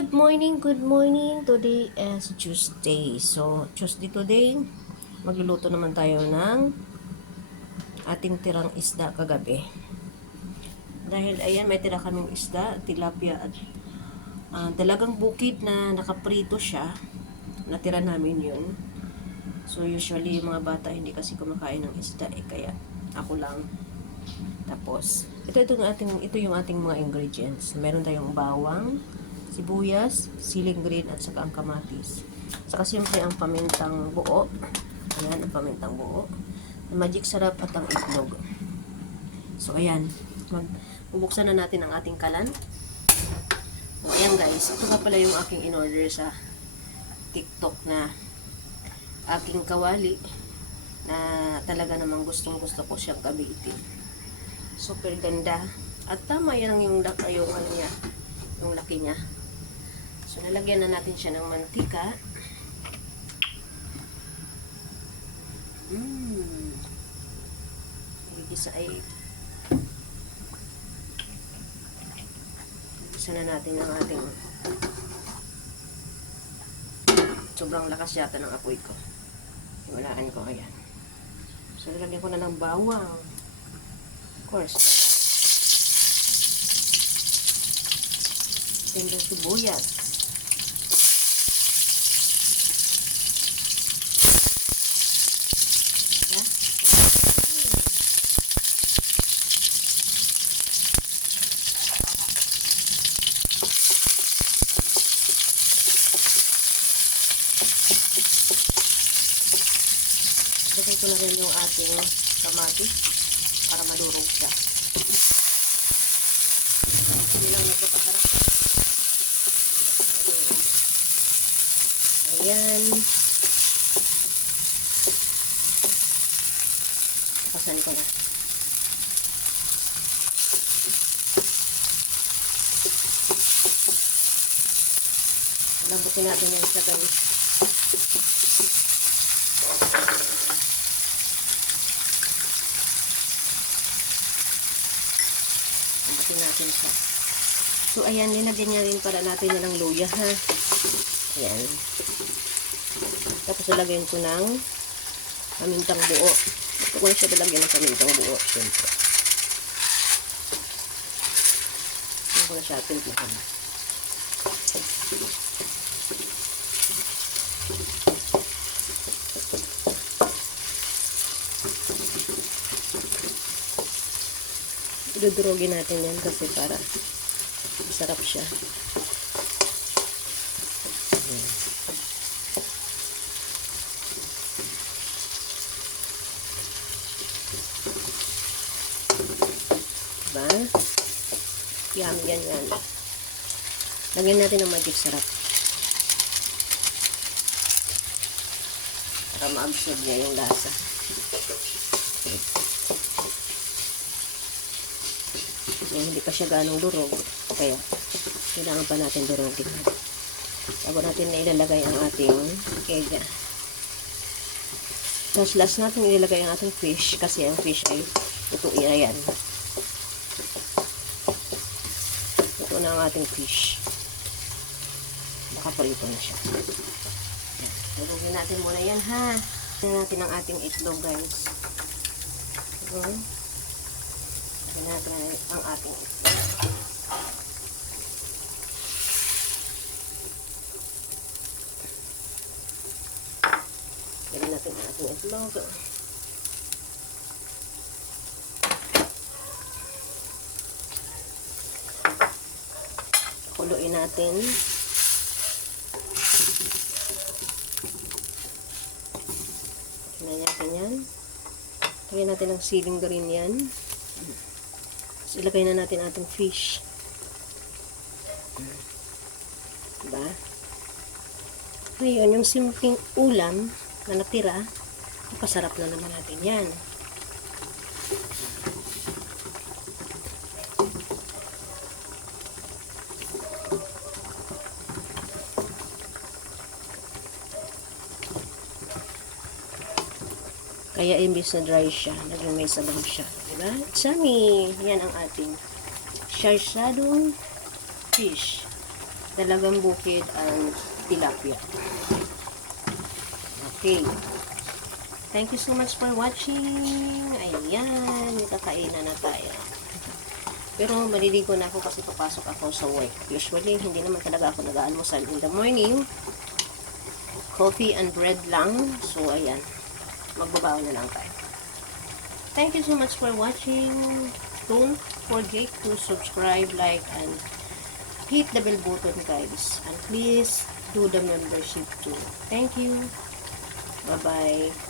Good morning, good morning. Today is Tuesday. So, Tuesday today, magluluto naman tayo ng ating tirang isda kagabi. Dahil ayan, may tira kaming isda, tilapia at dalagang bukid na nakaprito siya. Natira namin yun. So, usually, yung mga bata hindi kasi kumakain ng isda kaya ako lang. Tapos, ito yung ating mga ingredients. Meron tayong bawang, sibuyas, siling green at saka ang kamatis. Saka siyempre ang pamintang buo. Ayan, ang pamintang buo. Ang magic sarap at ang itlog. So, ayan. Bubuksan na natin ang ating kalan. So, ayan guys. Ito nga pala yung aking in-order sa TikTok na aking kawali na talaga namang gustong gusto ko siyang gamitin. Super ganda. At tama yan yung laki niya. So, nalagyan na natin siya ng mantika. Igisa na natin ang ating sobrang lakas yata ng apoy ko. Iwalaan ko, ayan. So, nalagyan ko na ng bawang. Of course, tender sibuyas. Lagay ko na rin yung ating kamatis para madurog siya. Hindi lang nagpapasarap. Ayan. Pasan ko na. Lambutin natin yan sa guys. Natin siya. So, ayan, nilagyan niya rin para natin yan ng luya, ha? Ayan. Tapos, nilagyan ko ng pamintang buo. Ito ko na siya nilagyan ng pamintang buo, syempre. Ito ko na siya timplahan. Dudurogin natin yan kasi para masarap siya. Diba? Yummy yan. Lagyan natin ng magic sarap. Para ma-absorb niya yung lasa. Hindi pa siya ganong durog, kaya kailangan pa natin durogin. Bago natin na ilalagay ang ating kega. Tapos last natin ilalagay ang ating fish, kasi ang fish ay lutuin yan. Ito na ang ating fish. Nakaprito na siya. Durogin natin muna yan, ha. Tignan natin ang ating itlog, guys. Tignan natin ang ating itlog. Tignan natin ang ating itlog. Kuluin natin. Tignan natin yan. Tignan natin ang siling green yan. Ilagay na natin ating fish. Diba? Ngayon, yung simpleng ulam na natira, pasarap na naman natin yan. Kaya imbis na dry siya, naging may sabaw siya. Diba? Sami! Yan ang ating sarsadong fish. Dalagang bukid and tilapia. Okay. Thank you so much for watching. Ayan, kakainin na tayo. Pero maliligo na ako kasi papasok ako sa work. Usually, hindi naman talaga ako nag-aalmusal in the morning. Coffee and bread lang. So, ayan. Magbabaon na lang tayo. Thank you so much for watching. Don't forget to subscribe, like, and hit the bell button, guys. And please do the membership too. Thank you. Bye-bye.